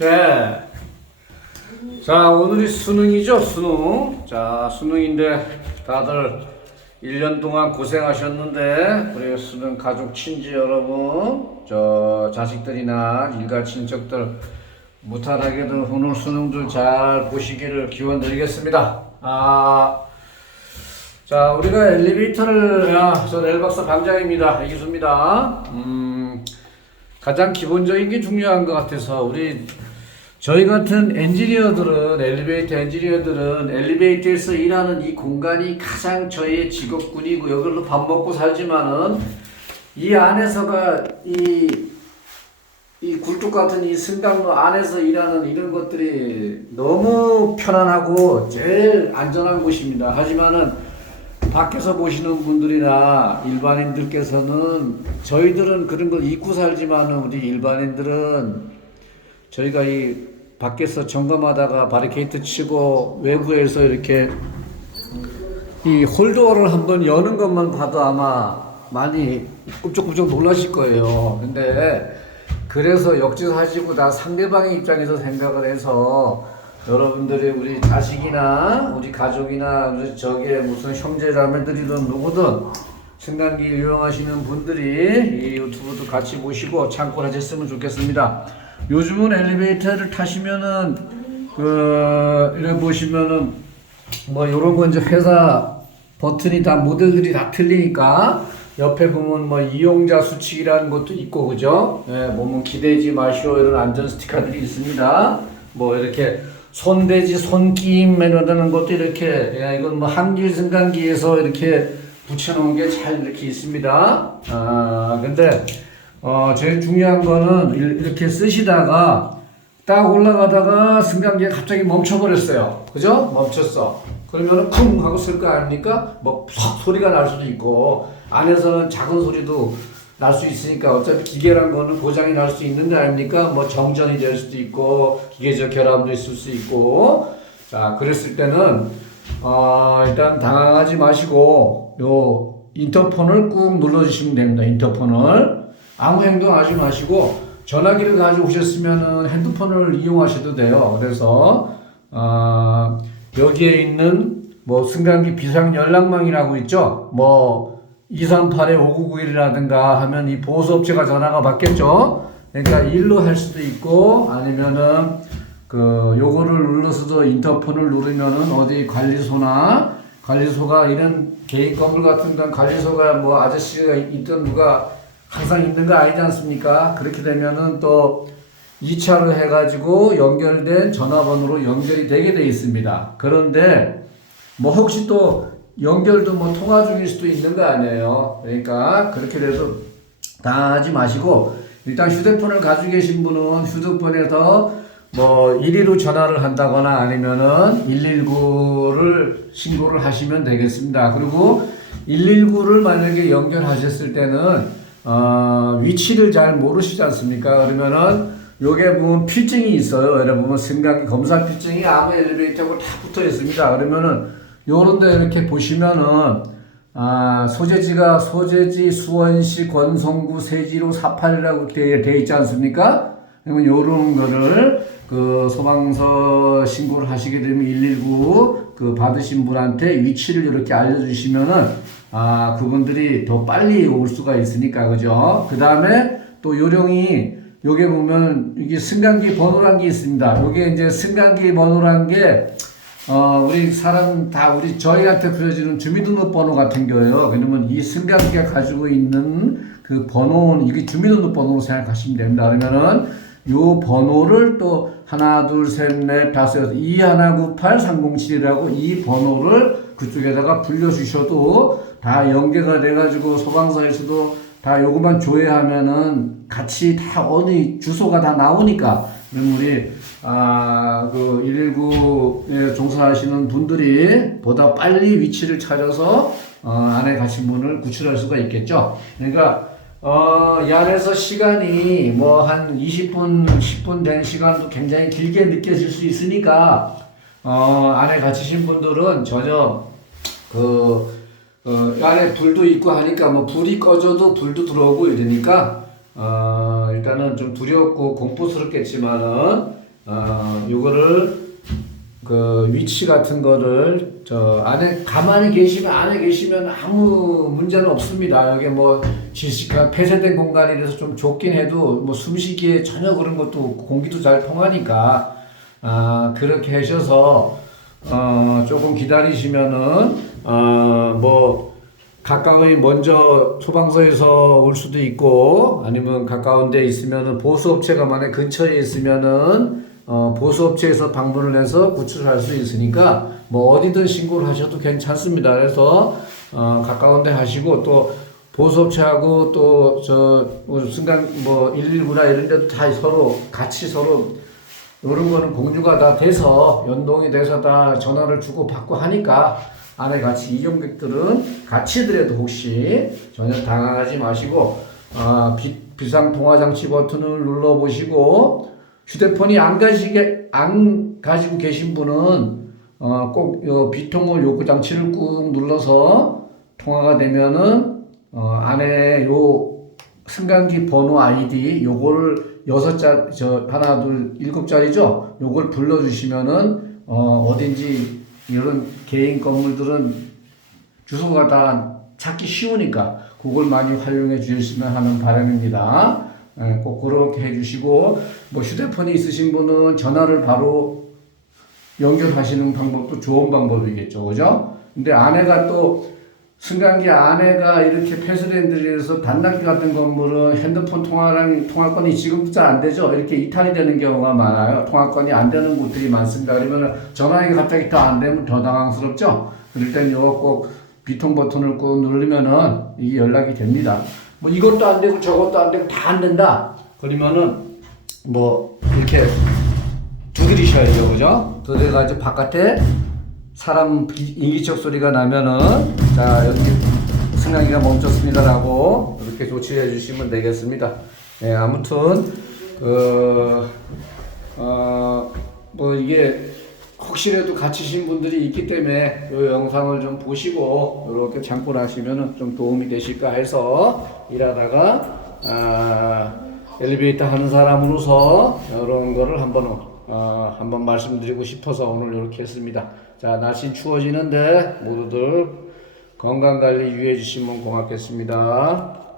네. 자, 오늘이 수능이죠, 수능. 자, 수능인데 다들 1년 동안 고생하셨는데, 우리 수능 가족, 친지 여러분, 저 자식들이나 일가 친척들 무탈하게도 오늘 수능들 잘 보시기를 기원 드리겠습니다. 아, 자, 우리가 엘리베이터를, 야, 저 엘박사 강장입니다. 이기수입니다. 음, 가장 기본적인 게 중요한 것 같아서 우리 저희 같은 엔지니어들은 엘리베이터 엔지니어들은 엘리베이터에서 일하는 이 공간이 가장 저희의 직업군이고 여기로 밥 먹고 살지만은 이 안에서가 이이 굴뚝 같은 이 승강로 안에서 일하는 이런 것들이 너무 편안하고 제일 안전한 곳입니다. 하지만은 밖에서 보시는 분들이나 일반인들께서는 저희들은 그런 걸 잊고 살지만은 우리 일반인들은 저희가 이 밖에서 점검하다가 바리케이트 치고 외부에서 이렇게 이 홀더를 한번 여는 것만 봐도 아마 많이 끔찍끔찍 놀라실 거예요. 근데 그래서 역지사지고 나 상대방의 입장에서 생각을 해서 여러분들이 우리 자식이나 우리 가족이나 우리 저게 무슨 형제 자매들이든 누구든 승강기 이용하시는 분들이 이 유튜브도 같이 보시고 참고하셨으면 좋겠습니다. 요즘은 엘리베이터를 타시면은 그 이래 보시면은 뭐 요런 건 이제 회사 버튼이 다 모델들이 다 틀리니까 옆에 보면 뭐 이용자 수칙이라는 것도 있고 그죠? 예, 보면 기대지 마시오 이런 안전 스티커들이 있습니다. 뭐 이렇게 손대지 손김 이러는 것도 이렇게 예, 이건 뭐 한길 승강기에서 이렇게 붙여놓은 게 잘 이렇게 있습니다. 아 근데 어 제일 중요한 거는 일- 이렇게 쓰시다가 딱 올라가다가 승강기가 갑자기 멈춰버렸어요. 그죠? 멈췄어. 그러면은 쿵 하고 쓸 거 아닙니까? 뭐퍽 소리가 날 수도 있고 안에서는 작은 소리도 날 수 있으니까 어차피 기계란 거는 고장이 날 수 있는 거 아닙니까? 뭐 정전이 될 수도 있고 기계적 결함도 있을 수 있고 자 그랬을 때는 어, 일단 당황하지 마시고 요 인터폰을 꾹 눌러주시면 됩니다. 인터폰을 아무 행동하지 마시고 전화기를 가지고 오셨으면은 핸드폰을 이용하셔도 돼요. 그래서 어, 여기에 있는 뭐 승강기 비상 연락망이라고 있죠. 뭐 238에 5991이라든가 하면 이 보수업체가 전화가 받겠죠. 그러니까 일로 할 수도 있고 아니면은 그 요거를 눌러서도 인터폰을 누르면은 어디 관리소나 관리소가 이런 개인 건물 같은 건 관리소가 뭐 아저씨가 있던 누가 항상 있는 거 아니지 않습니까? 그렇게 되면은 또 2차로 해가지고 연결된 전화번호로 연결이 되게 돼 있습니다. 그런데 뭐 혹시 또 연결도 뭐 통화 중일 수도 있는 거 아니에요. 그러니까 그렇게 돼서 다 하지 마시고 일단 휴대폰을 가지고 계신 분은 휴대폰에서 뭐 112로 전화를 한다거나 아니면은 119를 신고를 하시면 되겠습니다. 그리고 119를 만약에 연결하셨을 때는 어, 위치를 잘 모르시지 않습니까? 그러면은 요게 보면 필증이 있어요. 여러분 승강 검사 필증이 아무 엘리베이터고 다 붙어 있습니다. 그러면은 요런데 이렇게 보시면은 아, 소재지가 소재지 수원시 권성구 세지로 48이라고 되어 되어 있지 않습니까? 그러면 요런 거를 그 소방서 신고를 하시게 되면 119 그 받으신 분한테 위치를 이렇게 알려주시면은 아 그분들이 더 빨리 올 수가 있으니까 그죠? 그 다음에 또 요령이 요게 보면 이게 승강기 번호란 게 있습니다. 요게 이제 승강기 번호란 게 어, 우리 사람 다 우리 저희한테 부여지는 주민등록번호 같은 거예요. 그러면 이 승강기가 가지고 있는 그 번호는 이게 주민등록번호로 생각하시면 됩니다. 그러면은 요 번호를 또 하나 둘 셋 넷 다섯 여섯 이 하나 구팔 삼공칠이라고 이 번호를 그쪽에다가 불려주셔도 다 연계가 돼가지고 소방서에서도 다 요것만 조회하면은 같이 다 어느 주소가 다 나오니까 우리 아그 119에 종사하시는 분들이 보다 빨리 위치를 찾아서 어, 안에 가신 분을 구출할 수가 있겠죠. 그러니까 어, 이 안에서 시간이 뭐 한 20분, 10분 된 시간도 굉장히 길게 느껴질 수 있으니까 어, 안에 갇히신 분들은 전혀 그 어, 이 안에 불도 있고 하니까 뭐 불이 꺼져도 불도 들어오고 이러니까 어, 일단은 좀 두렵고 공포스럽겠지만은 어, 요거를 그 위치 같은 거를 저 안에 가만히 계시면 안에 계시면 아무 문제는 없습니다. 여기 뭐 지식한 폐쇄된 공간이라서 좀 좁긴 해도 뭐 숨쉬기에 전혀 그런 것도 공기도 잘 통하니까 아 그렇게 하셔서 어 조금 기다리시면은 어뭐 가까이 먼저 소방서에서 올 수도 있고 아니면 가까운 데 있으면은 보수업체가 만약 근처에 있으면은 어, 보수업체에서 방문을 해서 구출할 수 있으니까 뭐 어디든 신고를 하셔도 괜찮습니다. 그래서 어, 가까운 데 하시고 또 보수업체하고 또 저 순간 뭐 119나 이런 데도 다 서로 같이 서로 이런 거는 공유가 다 돼서 연동이 돼서 다 전화를 주고 받고 하니까 안에 같이 이용객들은 같이 들여도 혹시 전혀 당황하지 마시고 아, 비, 비상 통화 장치 버튼을 눌러 보시고 휴대폰이 안 가지게 안 가지고 계신 분은 어, 꼭요 비통을 요구 장치를 꾹 눌러서 통화가 되면은 어, 안에 요 승강기 번호 아이디 요거를 여섯 자, 저 하나 둘 일곱 자리죠. 요걸 불러주시면은 어 어딘지 이런 개인 건물들은 주소가 다 찾기 쉬우니까 그걸 많이 활용해 주시면 하는 바람입니다. 예, 꼭 그렇게 해주시고 뭐 휴대폰이 있으신 분은 전화를 바로 연결하시는 방법도 좋은 방법이겠죠, 그죠? 근데 아내가 또 승강기 안에가 이렇게 폐쇄된 데에서 단락기 같은 건물은 핸드폰 통화랑 통화권이 지금도 잘안 되죠. 이렇게 이탈이 되는 경우가 많아요. 통화권이 안 되는 곳들이 많습니다. 그러면 전화기 갑자기 더 안 되면 더 당황스럽죠. 그럴 땐 이거 꼭 비통 버튼을 꾹 누르면은 이게 연락이 됩니다. 뭐 이것도 안 되고 저것도 안 되고 다 안 된다. 그러면은 뭐 이렇게 두드리셔야죠, 그죠? 두드려가지고 바깥에 사람 비- 인기척 소리가 나면은 자 여기 승강기가 멈췄습니다라고 이렇게 조치해 주시면 되겠습니다. 네, 아무튼 그 어 뭐 이게 혹시라도 갇히신 분들이 있기 때문에 이 영상을 좀 보시고 이렇게 참고하시면은 좀 도움이 되실까 해서 일하다가 아, 엘리베이터 하는 사람으로서 이런 거를 한번 어, 한번 말씀드리고 싶어서 오늘 이렇게 했습니다. 자, 날씨 추워지는데 모두들 건강 관리 유의해 주시면 고맙겠습니다.